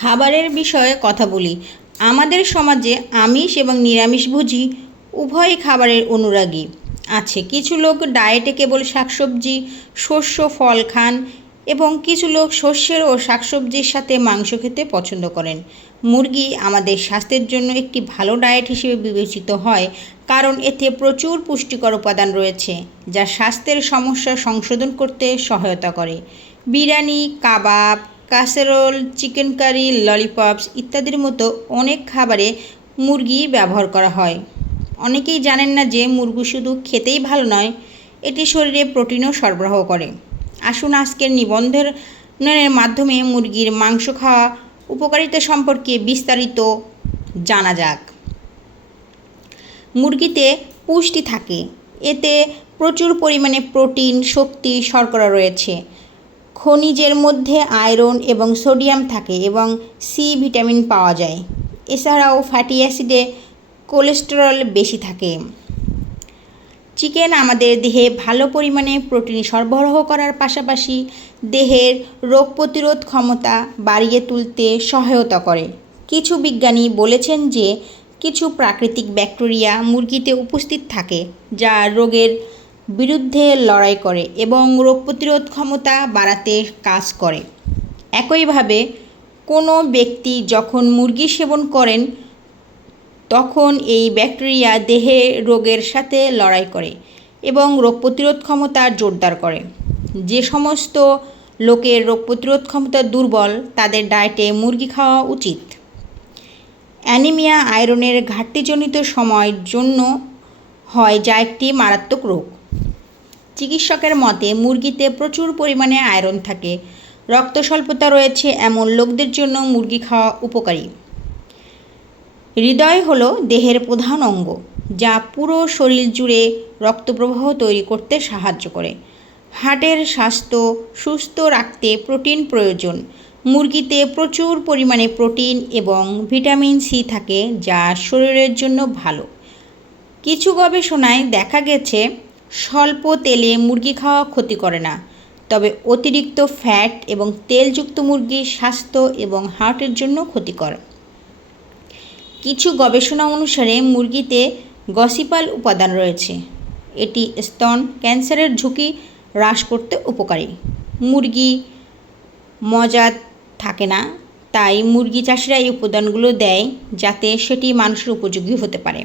খাবারের বিষয়ে কথা বলি। আমাদের সমাজে আমিষ এবং নিরামিষভোজী উভয় খাবারের অনুরাগী। আছে কিছু লোক ডায়েটে কেবল শাকসবজি, শস্য, ফল খান এবং কিছু লোক শস্যের ও শাকসবজির সাথে মাংস খেতে পছন্দ করেন। মুরগি আমাদের স্বাস্থ্যের জন্য একটি ভালো ডায়েট হিসেবে বিবেচিত হয় কারণ এতে প্রচুর পুষ্টিকর উপাদান রয়েছে, যা স্বাস্থ্যের সমস্যা সংশোধন করতে সহায়তা করে। Biryani, kebab casserole, chicken curry, lollipops ইত্যাদির মতো অনেক খাবারে মুরগি ব্যবহার করা হয়। অনেকেই জানেন না যে মুরগি শুধু খেতেই ভালো নয়, এটি শরীরে প্রোটিনও সরবরাহ করে। আসুন আজকের নিবন্ধের মাধ্যমে মুরগির মাংস খাওয়া উপকারিতা সম্পর্কে বিস্তারিত জানা যাক। মুরগিতে পুষ্টি থাকে, এতে প্রচুর পরিমাণে প্রোটিন, শক্তি, শর্করা রয়েছে। খনিজের মধ্যে আয়রন এবং সোডিয়াম থাকে এবং সি ভিটামিন পাওয়া যায়। এছাড়াও ফ্যাটি অ্যাসিডে কোলেস্টেরল বেশি থাকে। চিকেন আমাদের দেহে ভালো পরিমাণে প্রোটিন সরবরাহ করার পাশাপাশি দেহের রোগ প্রতিরোধ ক্ষমতা বাড়িয়ে তুলতে সহায়তা করে। কিছু বিজ্ঞানী বলেছেন যে, কিছু প্রাকৃতিক ব্যাকটেরিয়া মুরগিতে উপস্থিত থাকে, যা রোগের বিরুদ্ধে লড়াই করে এবং রোগ প্রতিরোধ ক্ষমতা বাড়াতে কাজ করে। একইভাবে কোনো ব্যক্তি যখন মুরগি সেবন করেন, তখন এই ব্যাকটেরিয়া দেহে রোগের সাথে লড়াই করে এবং রোগ প্রতিরোধ ক্ষমতা জোরদার করে। যে সমস্ত লোকের রোগ প্রতিরোধ ক্ষমতা দুর্বল, তাদের ডায়েটে মুরগি খাওয়া উচিত। অ্যানিমিয়া আয়রনের ঘাটতিজনিত সময়ের জন্য হয় যা একটি মারাত্মক রোগ। চিকিৎসকের মতে, মুরগিতে প্রচুর পরিমাণে আয়রন থাকে। রক্ত স্বল্পতা রয়েছে এমন লোকদের জন্য মুরগি খাওয়া উপকারী। হৃদয় হলো দেহের প্রধান অঙ্গ, যা পুরো শরীর জুড়ে রক্তপ্রবাহ তৈরি করতে সাহায্য করে। হার্টের স্বাস্থ্য সুস্থ রাখতে প্রোটিন প্রয়োজন। মুরগিতে প্রচুর পরিমাণে প্রোটিন এবং ভিটামিন সি থাকে, যা শরীরের জন্য ভালো। কিছু গবেষণায় দেখা গেছে স্বল্প তেলে মুরগি খাওয়া ক্ষতি করে না। তবে অতিরিক্ত ফ্যাট এবং তেলযুক্ত মুরগি স্বাস্থ্য এবং হার্টের জন্য ক্ষতিকর। কিছু গবেষণা অনুসারে মুরগিতে গসিপাল উপাদান রয়েছে। এটি স্তন ক্যান্সারের ঝুঁকি হ্রাস করতে উপকারী। মুরগি মজা থাকে না, তাই মুরগি চাষিরা এই উপাদানগুলো দেয় যাতে সেটি মানুষের উপযোগী হতে পারে।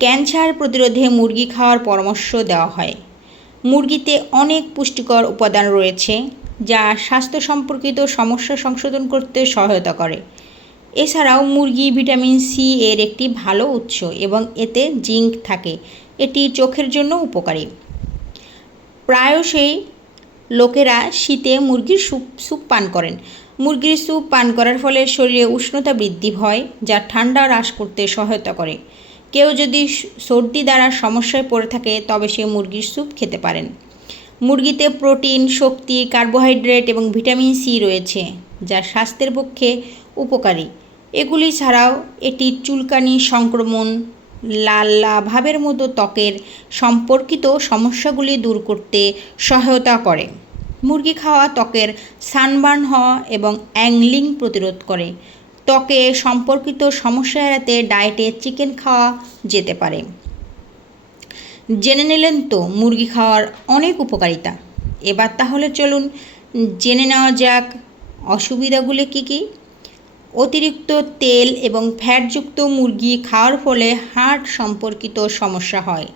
ক্যান্সার প্রতিরোধে মুরগি খাওয়ার পরামর্শ দেওয়া হয়। মুরগিতে অনেক পুষ্টিকর উপাদান রয়েছে, যা স্বাস্থ্য সম্পর্কিত সমস্যা সংশোধন করতে সহায়তা করে। এছাড়াও মুরগি ভিটামিন সি এর একটি ভালো উৎস এবং এতে জিঙ্ক থাকে, এটি চোখের জন্য উপকারী। প্রায়শই লোকেরা শীতে মুরগির স্যুপ স্যুপ পান করেন। মুরগির স্যুপ পান করার ফলে শরীরে উষ্ণতা বৃদ্ধি হয়, যা ঠান্ডা হ্রাস করতে সহায়তা করে। কেউ যদি সর্দি দ্বারা সমস্যায় পড়ে থাকে, তবে সে মুরগির স্যুপ খেতে পারেন। মুরগিতে প্রোটিন, শক্তি, কার্বোহাইড্রেট এবং ভিটামিন সি রয়েছে, যা স্বাস্থ্যের পক্ষে উপকারী। এগুলি ছাড়াও এটি চুলকানি, সংক্রমণ লাল ভাবের মতো ত্বকের সম্পর্কিত সমস্যাগুলি দূর করতে সহায়তা করে। মুরগি খাওয়া ত্বকের সানবার্ন হওয়া এবং অ্যাংলিং প্রতিরোধ করে। ত্বকে সম্পর্কিত সমস্যা এড়াতে ডায়েটে চিকেন খাওয়া যেতে পারে। জেনে নিলেন তো, মুরগি খাওয়ার অনেক উপকারিতা। এবার তাহলে চলুন জেনে নেওয়া যাক অসুবিধাগুলি কী কী। অতিরিক্ত তেল এবং ফ্যাটযুক্ত মুরগি খাওয়ার ফলে হার্ট সম্পর্কিত সমস্যা হয়।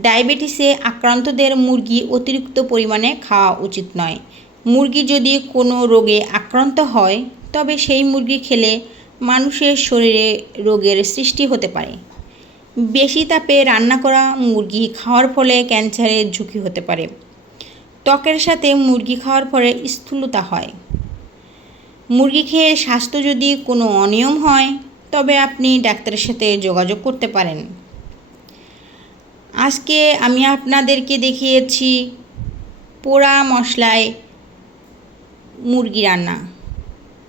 ডায়াবেটিসে আক্রান্তদের মুরগি অতিরিক্ত পরিমাণে খাওয়া উচিত নয়। মুরগি যদি কোনো রোগে আক্রান্ত হয়, তবে সেই মুরগি খেলে মানুষের শরীরে রোগের সৃষ্টি হতে পারে। বেশি তাপে রান্না করা মুরগি খাওয়ার ফলে ক্যান্সারের ঝুঁকি হতে পারে। ত্বকের সাথে মুরগি খাওয়ার ফলে স্থূলতা হয়। মুরগি খেয়ে স্বাস্থ্য যদি কোনো অনিয়ম হয়, তবে আপনি ডাক্তারের সাথে যোগাযোগ করতে পারেন। আজকে আমি আপনাদেরকে দেখিয়েছি পোড়া মশলায় মুরগি রান্না।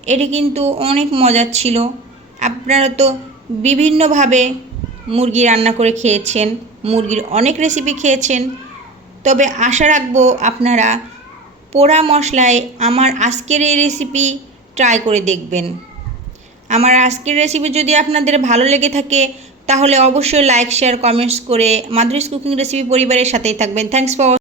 এটি কিন্তু অনেক মজার ছিল। আপনারা তো বিভিন্নভাবে মুরগি রান্না করে খেয়েছেন, মুরগির অনেক রেসিপি খেয়েছেন। তবে আশা রাখব আপনারা পোড়া মশলায় আমার আজকের এই রেসিপি ট্রাই করে দেখবেন। আমার আজকের রেসিপি যদি আপনাদের ভালো লেগে থাকে, তাহলে অবশ্যই লাইক শেয়ার কমেন্টস করে মাধুরীস কুকিং রেসিপি পরিবারের সাথেই থাকবেন। Thanks for